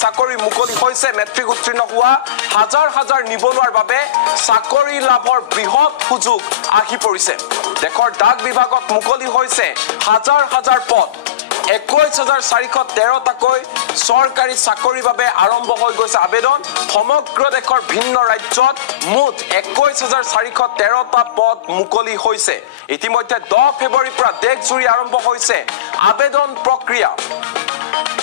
চাকৰি মুকলি হৈছে মেট্ৰিক উত্তীৰ্ণ হোৱা হাজাৰ হাজাৰ নিবনুৱাৰ বাবে চাকৰি লাভৰ বৃহৎ সুযোগ আহি পৰিছে দেশৰ ডাক বিভাগত মুকলি হৈছে হাজাৰ হাজাৰ পদ 21413টাকৈ চৰকাৰী চাকৰিৰ বাবে আৰম্ভ হৈ গৈছে আবেদন সমগ্ৰ দেশৰ ভিন্ন ৰাজ্যত মুঠ 21413টা পদ মুকলি হৈছে ইতিমধ্যে 10 ফেব্ৰুৱাৰীৰ পৰা দেশজুৰি আৰম্ভ হৈছে আবেদন প্ৰক্ৰিয়া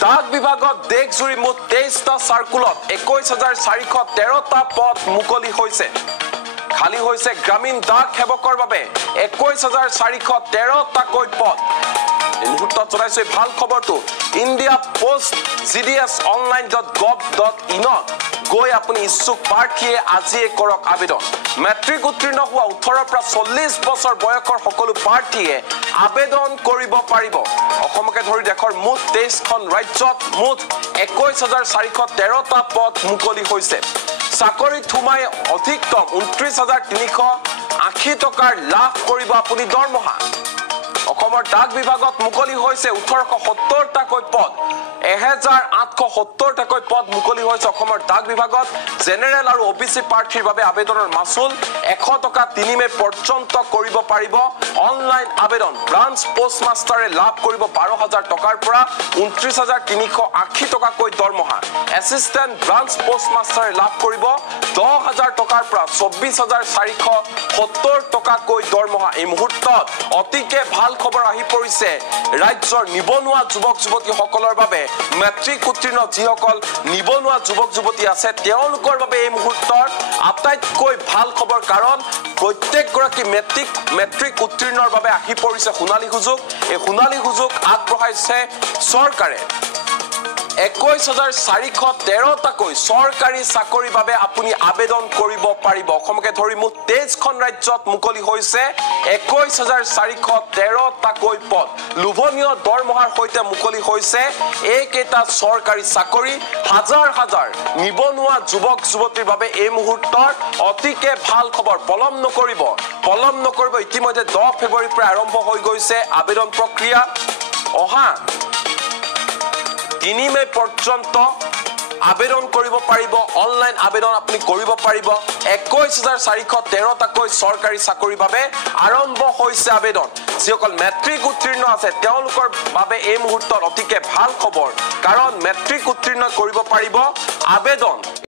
ডাক বিভাগত দেশজুৰি মুঠ 23টা সাৰ্কুলত 21413টা পদ মুকলি হৈছে খালি হৈছে গ্ৰামীণ ডাক সেৱকৰ বাবে 21413টাকৈ পদ এই মুহূৰ্তত জনাইছো ভাল খবৰটো ইণ্ডিয়া পোষ্ট gds.online.gov.in গৈ আপুনি ইচ্ছুক প্ৰাৰ্থীয়ে আজিয়ে কৰক আবেদন মেট্ৰিক উত্তীৰ্ণ হোৱা 18 পৰা 40 বছৰ বয়সৰ সকলো প্ৰাৰ্থীয়ে আবেদন কৰিব পাৰিব অসমকে ধৰি দেশৰ মুঠ 23খন ৰাজ্যত মুঠ 21413টা পদ মুকলি হৈছে চাকৰিত সোমাই অধিকতম 29380 টকাৰ লাভ কৰিব আপুনি দৰমহা অসমৰ ডাক বিভাগত মুকলি হৈছে 1870টাকৈ পদ 1870টাকৈ পদ মুকলি হৈছে অসমৰ ডাক বিভাগত জেনেৰেল আৰু ওবিসি প্ৰাৰ্থীৰ বাবে আবেদনৰ মাচুল 100 টকা 3 মে পৰ্যন্ত কৰিব পাৰিব অনলাইন আবেদন ব্ৰাঞ্চ পোষ্ট মাষ্টাৰে লাভ কৰিব 12000 টকাৰ পৰা 29380 টকাকৈ দৰমহা এসিস্ট্যান্ট ব্ৰাঞ্চ পোষ্ট মাষ্টাৰে লাভ কৰিব 10000 টকাৰ পৰা 24470 টকাকৈ দৰমহা এই মুহূৰ্তত অতিকে ভাল খবৰ আহি পৰিছে ৰাজ্যৰ নিবনুৱা যুৱক যুৱতী সকলৰ বাবে মেট্ৰিক উত্তীৰ্ণ যিসকল নিবনুৱা যুৱক যুৱতী আছে তেওঁলোকৰ বাবে এই মুহূৰ্তৰ আটাইতকৈ ভাল খবৰ কাৰণ প্ৰত্যেক গৰাকী মেট্ৰিক উত্তীৰ্ণৰ বাবে আহি পৰিছে সোণালী সুযোগ এই সোণালী সুযোগ আগবঢ়াইছে চৰকাৰে 21413টাকৈ চৰকাৰী চাকৰিৰ বাবে আপুনি আবেদন কৰিব পাৰিব অসমকে ধৰি মুঠ 23খন ৰাজ্যত মুকলি হৈছে 21413টাকৈ পদ লোভনীয় দৰমহাৰ সৈতে মুকলি হৈছে এইকেইটা চৰকাৰী চাকৰি হাজাৰ হাজাৰ নিবনুৱা যুৱক যুৱতীৰ বাবে এই মুহূৰ্তৰ অতিকে ভাল খবৰ পলম নকৰিব ইতিমধ্যে 10 ফেব্ৰুৱাৰীৰ পৰা আৰম্ভ হৈ গৈছে আবেদন প্ৰক্ৰিয়া অহা 3 মে পৰ্যন্ত আবেদন কৰিব পাৰিব অনলাইন আবেদন আপুনি কৰিব পাৰিব 21413টাকৈ চৰকাৰী চাকৰিৰ বাবে আৰম্ভ হৈছে আবেদন যিসকল মেট্ৰিক উত্তীৰ্ণ আছে তেওঁলোকৰ বাবে এই মুহূৰ্তত অতিকে ভাল খবৰ কাৰণ মেট্ৰিক উত্তীৰ্ণ কৰিব পাৰিব আবেদন